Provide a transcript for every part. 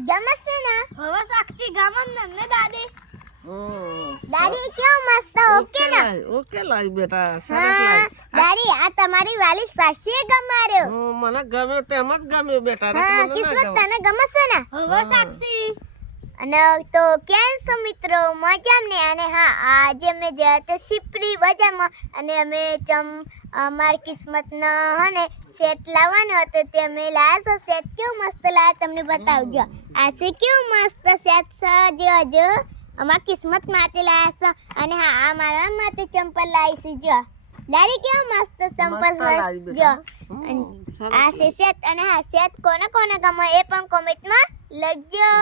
ગમશે ને હવે સાક્ષી ગમન ને દાદી દાદી કેવો મસ્ત ઓકે ને ઓકે લાઈ બેટા સરસ હા લાઈ દાદી આ તમારી વાલી સાક્ષીએ ગમાર્યો મને ગમે તેમ જ ગમ્યું બેટા હા કિસ્મત તને ગમશે ને હવે સાક્ષી અને તો કેમ છો મિત્રો મજામાં ને અને હા આજે અમે ગયા હતા સિપરી બજારમાં અને અમે અમારી કિસ્મતના હને સેટ લાવવાનો હતો તે અમે લાવ્યા છે સેટ કેવું મસ્ત લાવ્યા તમને બતાવજો આ છે કેવું મસ્ત સેટ છે જો અમારી કિસ્મત માટે લાવ્યા છે અને હા આ મારા માટે ચંપલ લાવી છે જો દાદી કેવું મસ્ત ચંપલ છે જો આ છે સેટ અને હા સેટ કોને કોને ગમે એ પણ કોમેન્ટમાં લખજો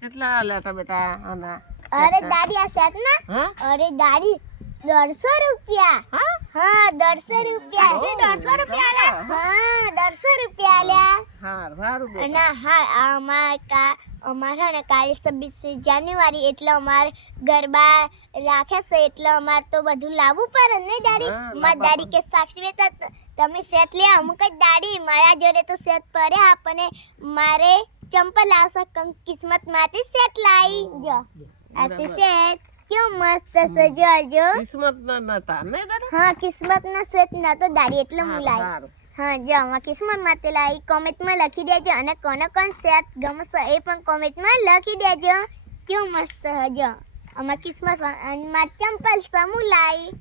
કેટલા લેતા બેટા આના અરે દાદી આ સેટ ના હા અરે દાદી 150 રૂપિયા હા 150 રૂપિયા સાક્ષી 150 રૂપિયા આલ્યા હા 150 રૂપિયા આલ્યા સારું બેટા અને હા અમારા ને કાલે 26 જાન્યુઆરી એટલે અમારે ગરબા રાખે છે એટલે અમારે તો બધું લાવવું પડે ને દાદી મારી દાદી કે સાક્ષી બેટા તમે સેટ લે અમુક જ દાદી મારા જોડે તો સેટ પડે આપણને મારે ચંપલ આવશે કિસ્મત માંથી સેટ લાવી જો આ છે સેટ કેવું મસ્ત છે જો કિસ્મત ના નતા ને બેટા હા કિસ્મત ના સેટ ના તો દાડી એટલે હું લાવી સારું હા જો આમાં કિસ્મત માટે લાવી કોમેન્ટમાં લખી દેજો અને કોને કોણ સેટ ગમશે એ પણ કોમેન્ટમાં લખી દેજો કેવું મસ્ત છે જો આમાં કિસ્મત અને ચંપલ સમૂહ લાવી